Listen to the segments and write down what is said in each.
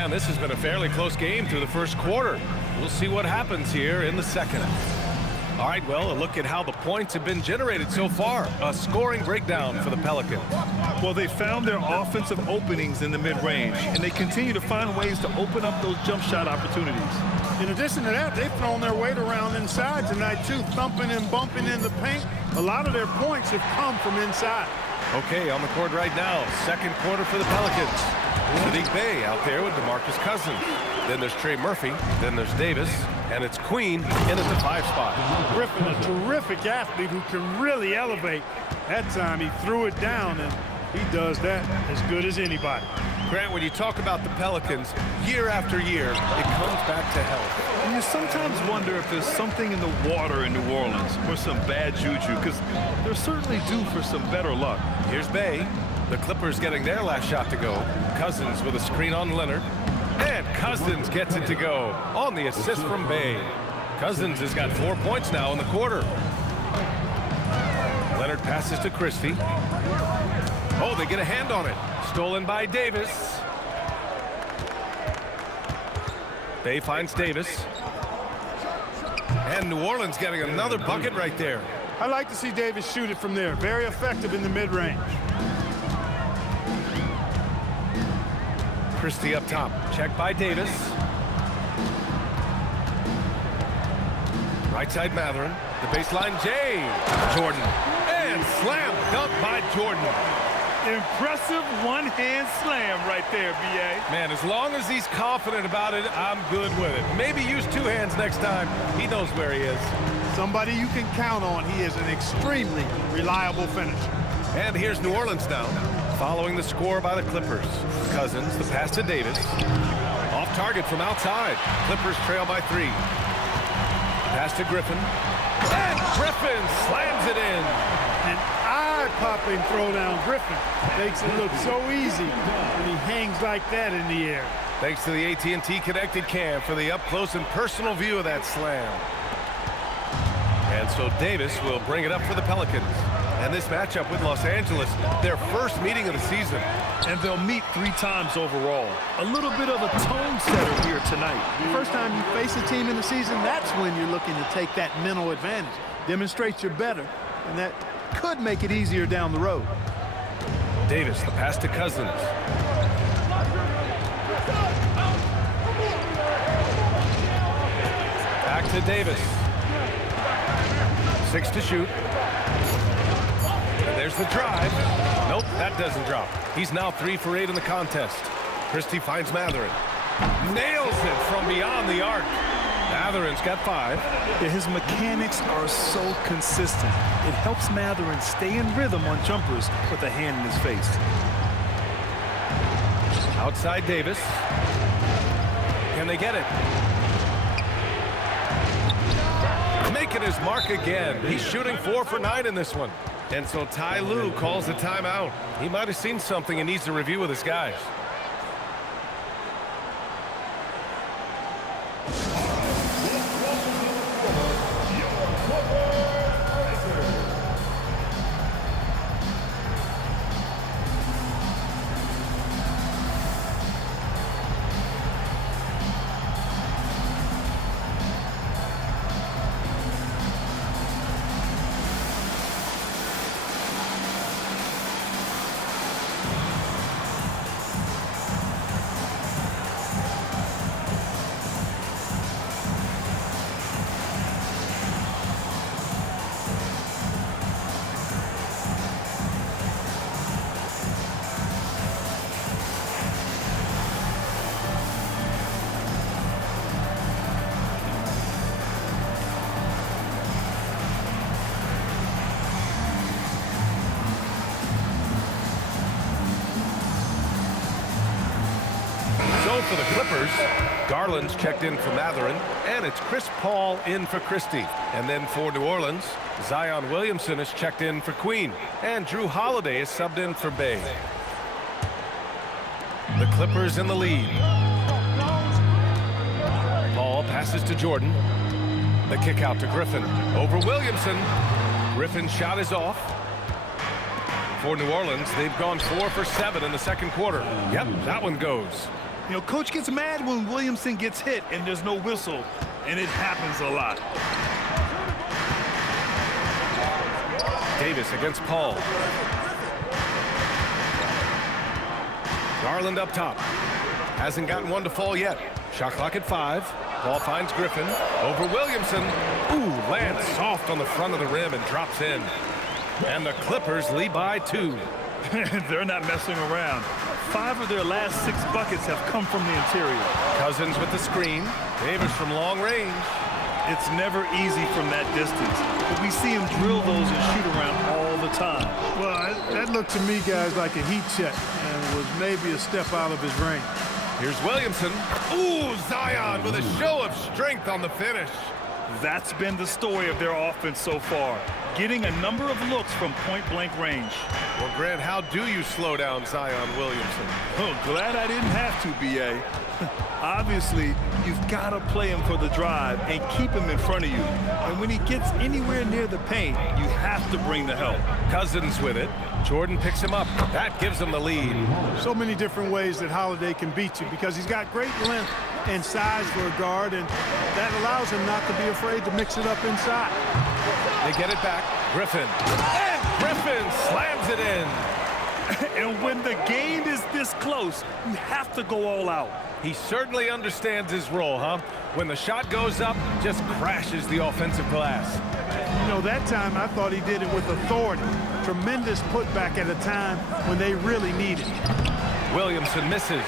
Man, this has been a fairly close game through the first quarter. We'll see what happens here in the second. All right, well, a look at how the points have been generated so far. A scoring breakdown for the Pelicans. Well, they found their offensive openings in the mid-range, and they continue to find ways to open up those jump shot opportunities. In addition to that, they've thrown their weight around inside tonight, too, thumping and bumping in the paint. A lot of their points have come from inside. Okay, on the court right now, second quarter for the Pelicans. Sadiq Bey out there with DeMarcus Cousins. Then there's Trey Murphy. Then there's Davis. And it's Queen in at the 5 spot. Griffin, a terrific athlete who can really elevate. That time he threw it down, and he does that as good as anybody. Grant, when you talk about the Pelicans, year after year, it comes back to health. And you sometimes wonder if there's something in the water in New Orleans or some bad juju, because they're certainly due for some better luck. Here's Bey. The Clippers getting their last shot to go. Cousins with a screen on Leonard. And Cousins gets it to go on the assist from Bey. Cousins has got 4 points now in the quarter. Leonard passes to Christie. Oh, they get a hand on it. Stolen by Davis. Bey finds Davis. And New Orleans getting another bucket right there. I like to see Davis shoot it from there. Very effective in the mid-range. Christie up top. Check by Davis. Right side Matherin. The baseline Jay. Jordan. And slam dunk by Jordan. Impressive one-hand slam right there, B.A. Man, as long as he's confident about it, I'm good with it. Maybe use 2 hands next time. He knows where he is. Somebody you can count on. He is an extremely reliable finisher. And here's New Orleans now, following the score by the Clippers. Cousins, the pass to Davis. Off target from outside. Clippers trail by 3. Pass to Griffin. And Griffin slams it in. An eye-popping throwdown. Griffin makes it look so easy when he hangs like that in the air. Thanks to the AT&T Connected Cam for the up-close and personal view of that slam. And so Davis will bring it up for the Pelicans. And this matchup with Los Angeles, their first meeting of the season. And they'll meet 3 times overall. A little bit of a tone setter here tonight. The first time you face a team in the season, that's when you're looking to take that mental advantage. Demonstrate you're better, and that could make it easier down the road. Davis, the pass to Cousins. Back to Davis. 6 to shoot. And there's the drive. Nope, that doesn't drop. He's now 3 for 8 in the contest. Christie finds Matherin. Nails it from beyond the arc. Matherin's got 5. Yeah, his mechanics are so consistent. It helps Matherin stay in rhythm on jumpers with a hand in his face. Outside Davis. Can they get it? Making his mark again. He's shooting 4 for 9 in this one. And so Ty Lue calls a timeout. He might have seen something and needs to review with his guys. For the Clippers, Garland's checked in for Matherin, and it's Chris Paul in for Christie. And then for New Orleans, Zion Williamson is checked in for Queen, and Drew Holiday is subbed in for Bey. The Clippers in the lead. Paul passes to Jordan. The kick out to Griffin. Over Williamson. Griffin's shot is off. For New Orleans, they've gone 4 for 7 in the second quarter. Yep, that one goes. You know, coach gets mad when Williamson gets hit and there's no whistle, and it happens a lot. Davis against Paul. Garland up top. Hasn't gotten one to fall yet. Shot clock at 5. Paul finds Griffin. Over Williamson. Ooh, lands soft on the front of the rim and drops in. And the Clippers lead by 2. They're not messing around. 5 of their last 6 buckets have come from the interior. Cousins with the screen. Davis from long range. It's never easy from that distance, but we see him drill those and shoot around all the time. Well, that looked to me, guys, like a heat check and was maybe a step out of his range. Here's Williamson. Ooh, Zion with a show of strength on the finish. That's been the story of their offense so far, getting a number of looks from point-blank range. Well, Grant, how do you slow down Zion Williamson? Oh, glad I didn't have to, B.A. Obviously, you've got to play him for the drive and keep him in front of you. And when he gets anywhere near the paint, you have to bring the help. Cousins with it. Jordan picks him up. That gives him the lead. So many different ways that Holiday can beat you because he's got great length and size for a guard, and that allows him not to be afraid to mix it up inside. They get it back. Griffin. And Griffin slams it in. And when the game is this close, you have to go all out. He certainly understands his role, huh? When the shot goes up, just crashes the offensive glass. You know, that time I thought he did it with authority. Tremendous putback at a time when they really need it. Williamson misses.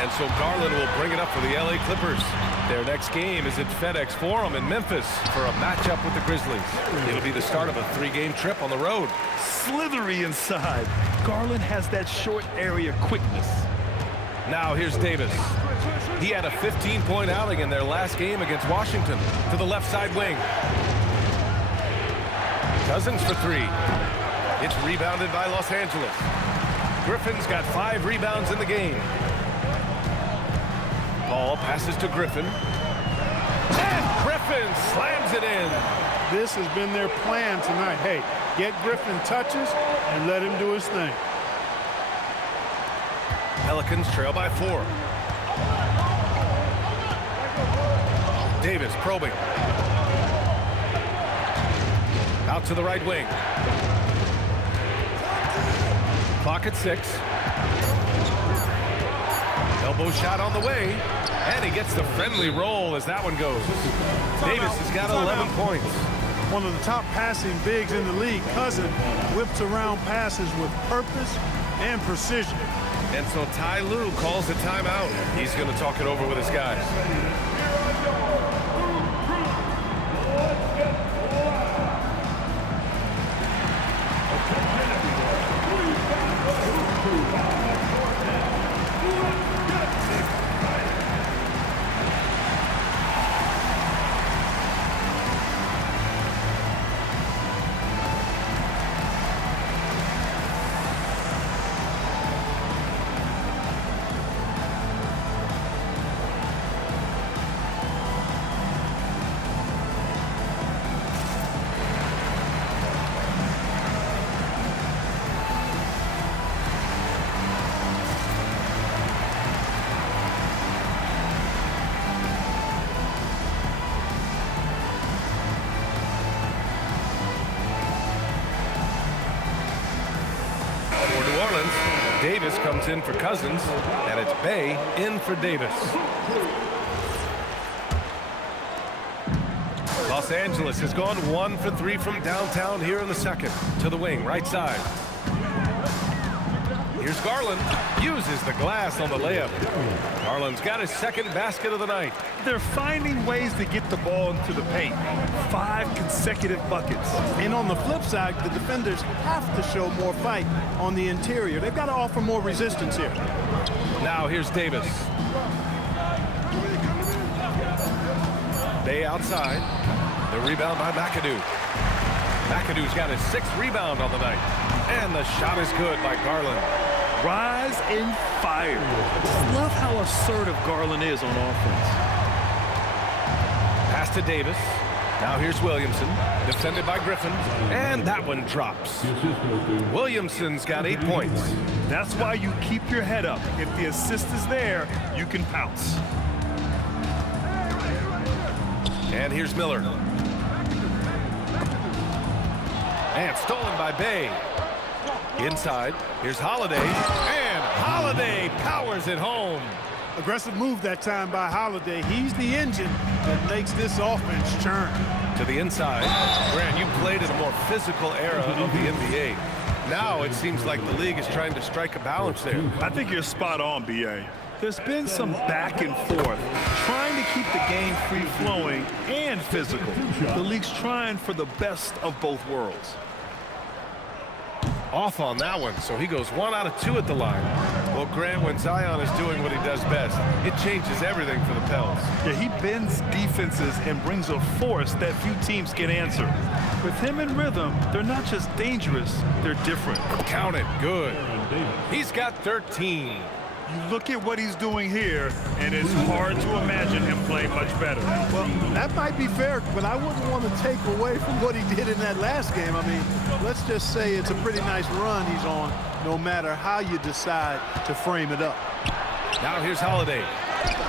And so Garland will bring it up for the LA Clippers. Their next game is at FedEx Forum in Memphis for a matchup with the Grizzlies. It'll be the start of a 3-game trip on the road. Slithery inside. Garland has that short area quickness. Now here's Davis. He had a 15-point outing in their last game against Washington to the left side wing. Cousins for 3. It's rebounded by Los Angeles. Griffin's got 5 rebounds in the game. Paul passes to Griffin. And Griffin slams it in. This has been their plan tonight. Hey, get Griffin touches and let him do his thing. Pelicans trail by 4. Davis probing. Out to the right wing. Clock at 6. Elbow shot on the way. And he gets the friendly roll as that one goes. Davis has got 11 points. One of the top passing bigs in the league, Cousins whips around passes with purpose and precision. And so Ty Lue calls a timeout. He's going to talk it over with his guys. Davis comes in for Cousins, and it's Bay in for Davis. Los Angeles has gone 1 for 3 from downtown here in the second. To the wing, right side. Here's Garland. Uses the glass on the layup. Garland's got his second basket of the night. They're finding ways to get the ball into the paint. 5 consecutive buckets. And on the flip side, the defenders have to show more fight on the interior. They've got to offer more resistance here. Now here's Davis. Bay outside. The rebound by McAdoo. McAdoo's got his 6th rebound on the night. And the shot is good by Garland. Rise and fire. Just love how assertive Garland is on offense. Pass to Davis. Now here's Williamson, defended by Griffin, and that one drops. Williamson's got 8 points. That's why you keep your head up. If the assist is there, you can pounce. And here's Miller. And stolen by Bay. Inside, here's Holiday, and Holiday powers it home. Aggressive move that time by Holiday. He's the engine that makes this offense churn. To the inside. Grant, you played in a more physical era of the NBA. Now it seems like the league is trying to strike a balance there. I think you're spot on, B.A. There's been some back and forth, trying to keep the game free-flowing and physical. The league's trying for the best of both worlds. Off on that one, so he goes 1 out of 2 at the line. Well, Grant, when Zion is doing what he does best, it changes everything for the Pels. Yeah, he bends defenses and brings a force that few teams can answer. With him in rhythm, they're not just dangerous, they're different. Count it, good. He's got 13. You look at what he's doing here, and it's hard to imagine him playing much better. Well, that might be fair, but I wouldn't want to take away from what he did in that last game. I mean, let's just say it's a pretty nice run he's on, no matter how you decide to frame it up. Now here's Holiday.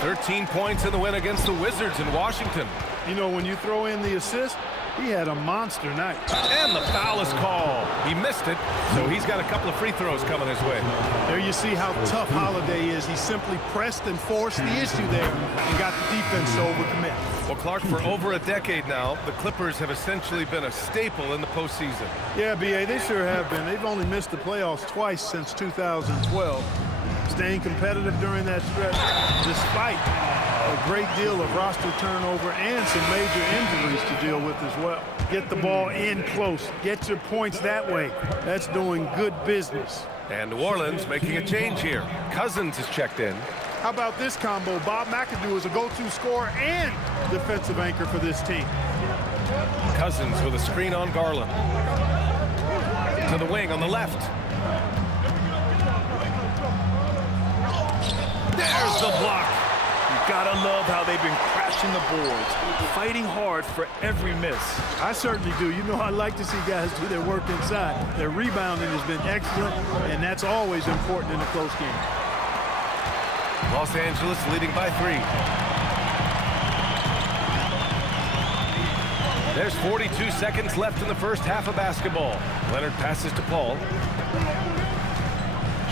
13 points in the win against the Wizards in Washington. You know, when you throw in the assist, he had a monster night. And the foul is called. He missed it, so he's got a couple of free throws coming his way. There you see how tough Holiday is. He simply pressed and forced the issue there and got the defense to overcommit. Well, Clark, for over a decade now, the Clippers have essentially been a staple in the postseason. Yeah, B.A., they sure have been. They've only missed the playoffs twice since 2012. Staying competitive during that stretch, despite a great deal of roster turnover and some major injuries to deal with as well. Get the ball in close. Get your points that way. That's doing good business. And New Orleans making a change here. Cousins is checked in. How about this combo? Bob McAdoo is a go-to scorer and defensive anchor for this team. Cousins with a screen on Garland. To the wing on the left. There's the block. You gotta love how they've been crashing the boards, fighting hard for every miss. I certainly do. You know, I like to see guys do their work inside. Their rebounding has been excellent, and that's always important in a close game. Los Angeles leading by 3. There's 42 seconds left in the first half of basketball. Leonard passes to Paul.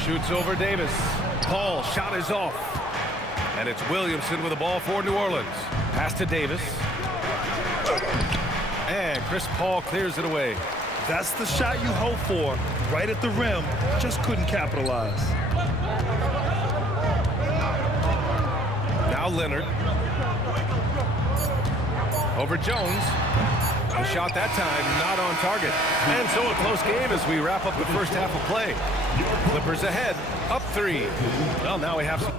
Shoots over Davis. Paul, shot is off. And it's Williamson with the ball for New Orleans. Pass to Davis. And Chris Paul clears it away. That's the shot you hope for. Right at the rim, just couldn't capitalize. Now Leonard. Over Jones. A shot that time not on target. And so a close game as we wrap up the first half of play. Clippers ahead, up 3. Well, now we have some